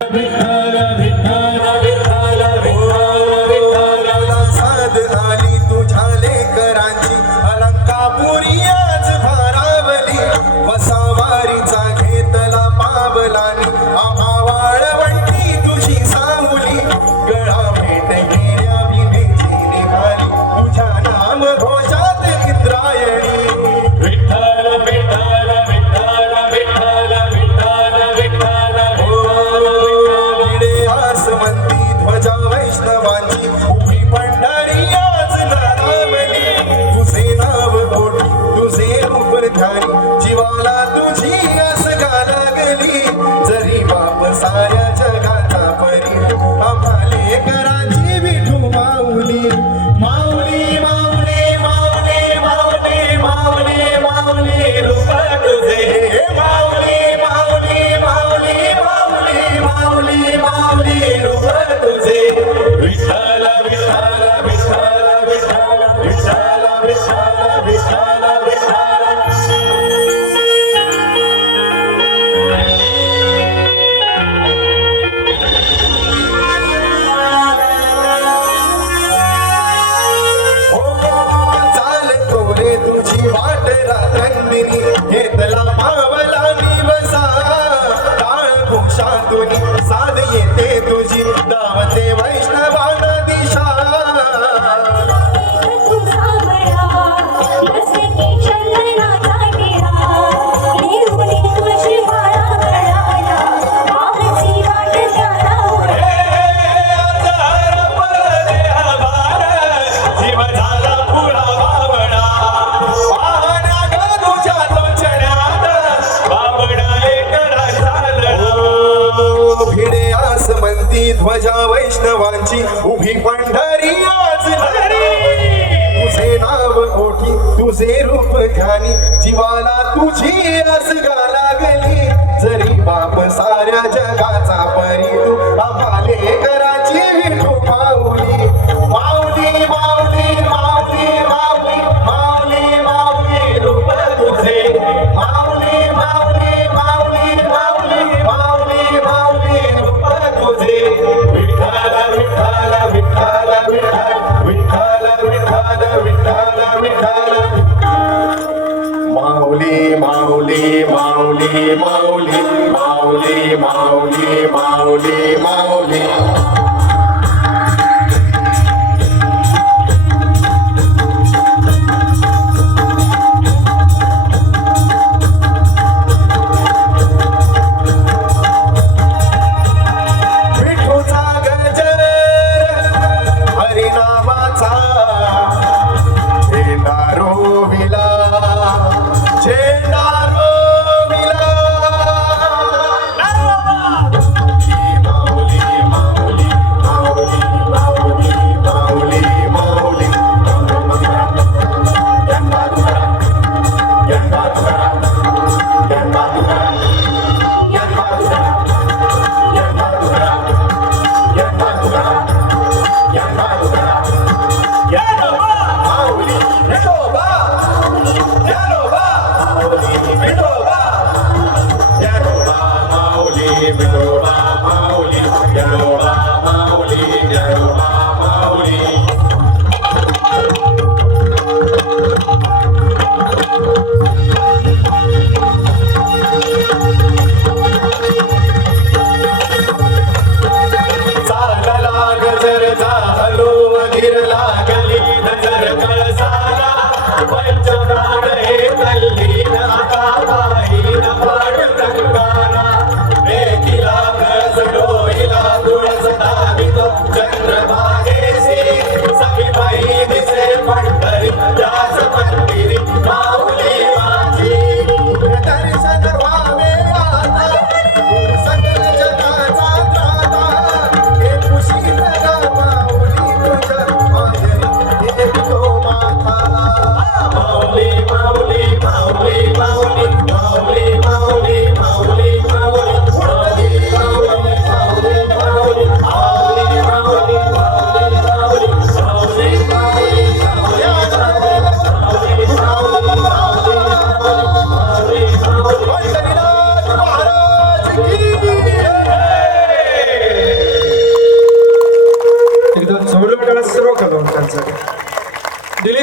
विठ्ठल विठ्ठल विठ्ठल विठ्ठल साध आली तुझ्या लेकरांची अलंकापुरी आज भारावली वसावारीचा घेतला पावलानी आम्हा वाळवंटी तुझी सावली गळा भेट गिऱ्या विधीची निघाली तुझ्या नाम घोषात इंद्रायणी विठ्ठल विठ्ठल विठ्ठल विठ्ठल विठ्ठल विठ्ठल भिडे आसमंती ध्वजा वैष्णवांची उभी पंढरी आज नारावली तुझे नाव कोटी तुझे रूप ध्यानी जीवाला तुझी आस गा लागली जरी बाप साऱ्या जगाचा परी आम्हा लेकरांची विठू माऊली माऊली माऊली माऊली माऊली माऊली माऊली रूप तुझे माऊली माऊली माऊली माऊली माऊली माऊली रूप तुझे विठ्ठल विठ्ठल विठ्ठल विठ्ठल विठ्ठल विठ्ठल विठ्ठल विठ्ठल चाल तोरे तुझी वाट रातंदिनी घेतला मावला निवसा काळ घोषातून साध येते तुझी दावते वैष्णवान दिशा भिडे आसमंती ध्वजा वैष्णवांची उभी पंढरी आज तुझे नाव मोठी तुझे रूप ध्यानी जीवाला तुझी आस गा लागली जरी बाप साऱ्या जगाचा परी तू आम्हा लेकराची विठू माऊली माऊली माऊली माऊली माऊली माऊली माऊली रूप तुझे माऊली माऊली माऊली माऊली माऊली माऊली रूप तुझे विठ्ठल विठ्ठल विठ्ठल विठ्ठल विठ्ठल विठ्ठल विठ्ठल माऊली माऊली माऊली माऊली माऊली माऊली माऊली माऊली विठूचा गजर हरिनामाचा झेंडा रोविला झेंडा रोविला माऊली माऊली एकदा जोरदार सर्व कलावंतांचा